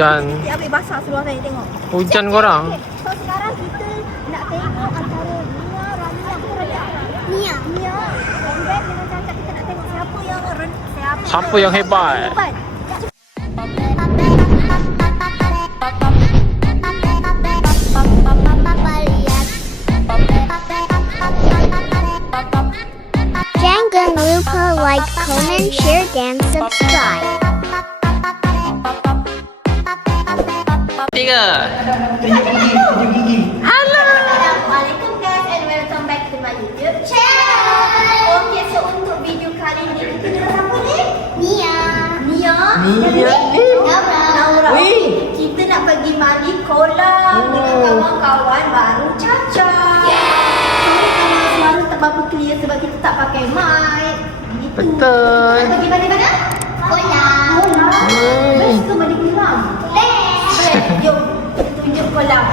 Hujan. Nanti ambil basah seluar saya tengok. Hujan korang. Okay. So sekarang kita nak tengok antara Nia and then dengan Caca kita nak tengok Siapa yang hebat. Jangan lupa like, comment, share, dan subscribe. 3. Assalamualaikum guys and welcome back to my YouTube channel. Okay, so untuk video kali ni kita dengan siapa ni? Nia. Naura. Wih. Kita nak pergi mandi kolam dengan kawan-kawan baru Caca. Suara tak berapa clear sebab kita tak pakai mic. Gitu. Betul. Kita pergi mandi mana? Kolam. Best ke mandi kolam? Best. Jom tunjuk kolam.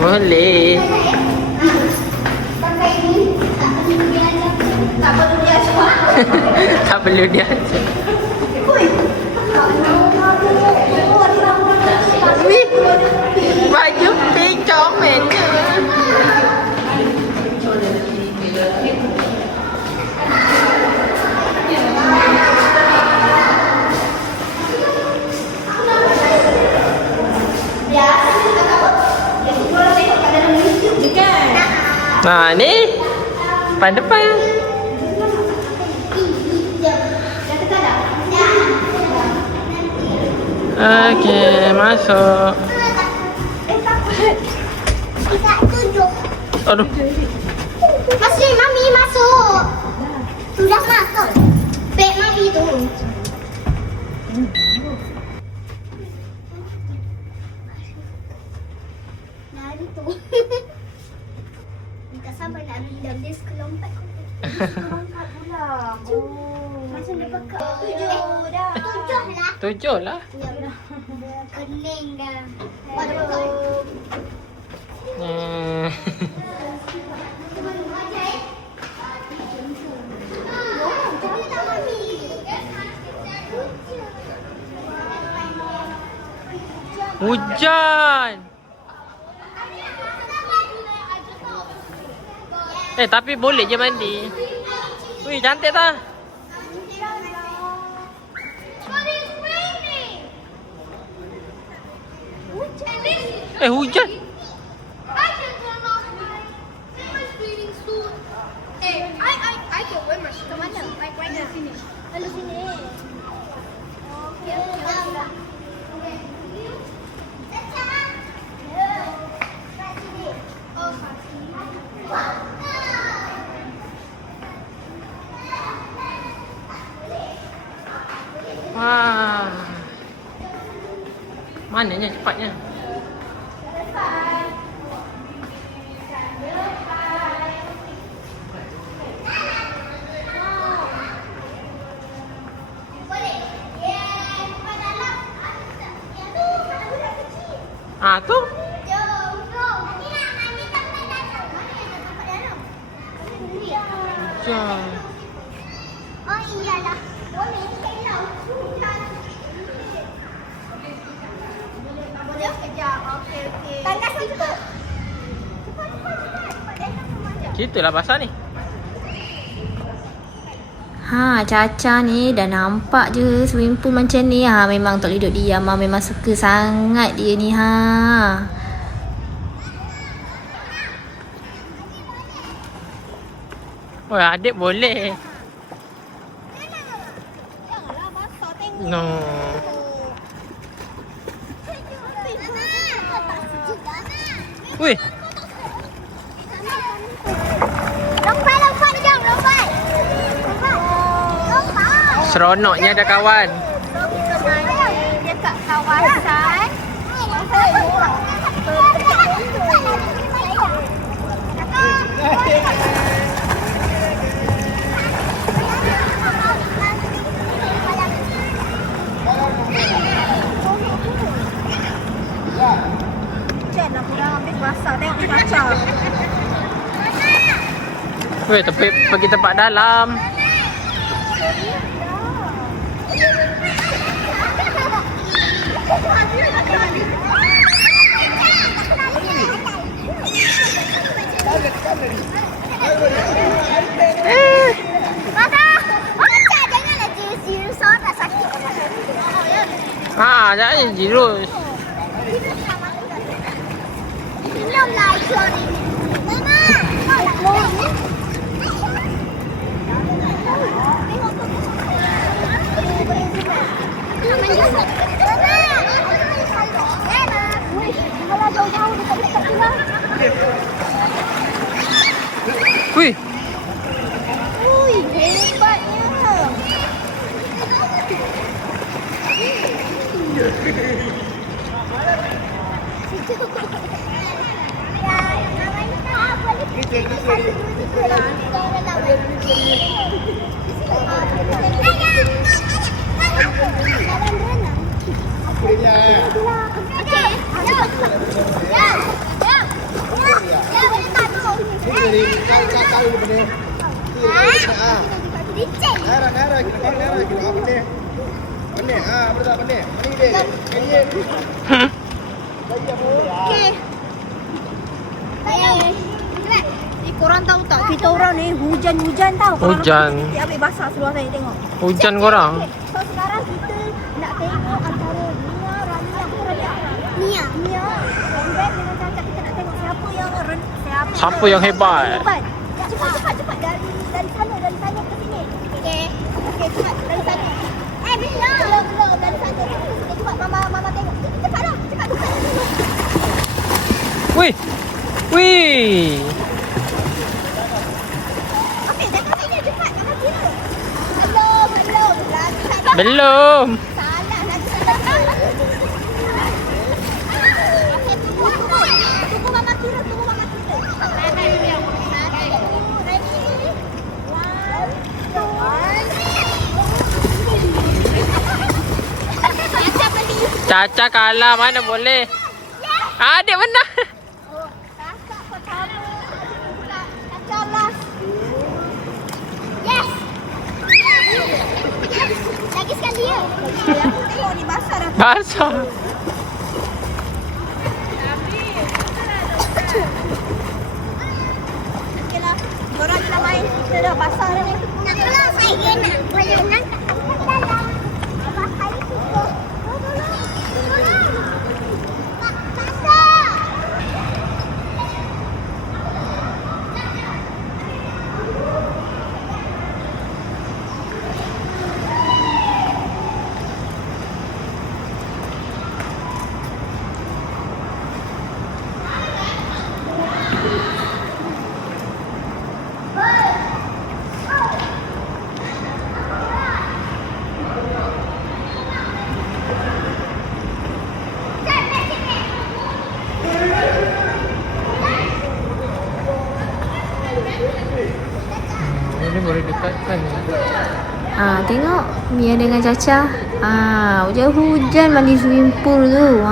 Boleh. Pakai ni. Tak perlu diajar. Tak perlu dia aja. Oi. Wih. Baju pink comel je. Nah, ni depan. Okey, masuk. Aduh. Masuk, Mami masuk. Sudah masuk. Beg Mami tu. Lari tu. Tak sabar nak rindam dia sekelompat. Lompat pula. Macam dia pekat. 7 dah. 7 lah. 7 lah. Ya dah. Kening dah. Aduh. Hmm. Hujan. Tapi boleh je mandi. Wih, cantik tak? Hujan. Lalu sini. Wah. Mananya cepatnya? Ah, tu. Hujan. Oh iyalah. Boleh kelau. Boleh sekejap. Okey. Panas juga. Gitulah pasal ni. Caca ni dah nampak je swimming pool macam ni. Memang tak boleh duduk diam. Memang suka sangat dia ni. Oh, adik boleh. Janganlah basah tengok. No. Wih, Lompat jom lompat. seronoknya ada kawan. So kita main dekat kawasan. Hujan aku dah habis basah. Tengok Caca. Weh, pergi tempat dalam. janganlah serius tak sakit. Jangan jirus. Minum lah sorry. Mama, mau ni? Wih. Ui, hebatnya. Korang tahu tak, kita orang ni hujan-hujan tau. Hujan. Kita ambil basah seluar saya tengok. Hujan korang. So sekarang kita nak tengok antara Mia, Rania, Mia. Mia. Rania dengan Caca, kita nak tengok siapa Siapa yang hebat. Ya, cepat. Dari sana ke sini. Okey, cepat dari sana. Mia. Belum dari sana ke sini. Cepat mama tengok. Cepat buka dulu. Wih. Wih. Okey, dekat sini cepat mama kira. Belum. Belum. Salah nanti salah. Okey, tunggu mama kira. Caca kalah, mana boleh. Adik menang. Kakak pertama pula Caca last. Yes. Lagi sekali ya. Aku tengok ni basah dah. Basah. Okeylah. Korang je nak main. Kita dah basah dah ni. Nak keluar saya nak. Boleh nak. Abang kali tu. Ini boleh dekatkan. Tengok Mia dengan Caca. Hujan-hujan mandi swimming pool tu.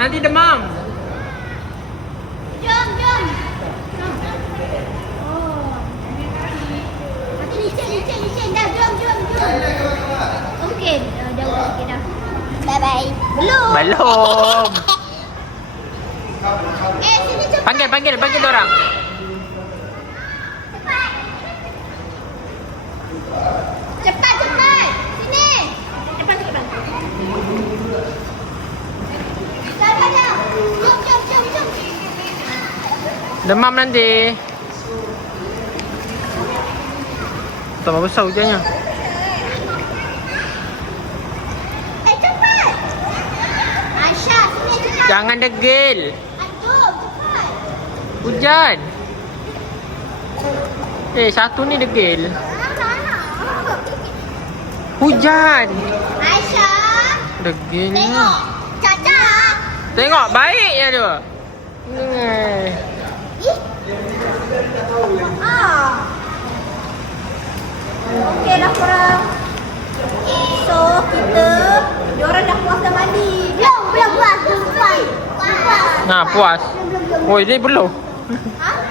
Nanti demam. Jom, jom. Oh. Nanti licin. Dah, jom. Okey, dah okey dah. Bye-bye. Belum. Sini cepat. Panggil orang. Cepat. Sini. Depan. Dah. Jom. Demam nanti. Tambah besar hujannya. Cepat. Aisyah, sini cepat. Jangan degil. Aduh, cepat. Hujan. Satu ni degil. Hujan. Aisyah, Degilnya. tengok. Caca. Tengok baik ya tu. Okey lah korang. So diorang dah puas dah mandi. Belum puas. Nah, puas. Oh, ini belum. Ha?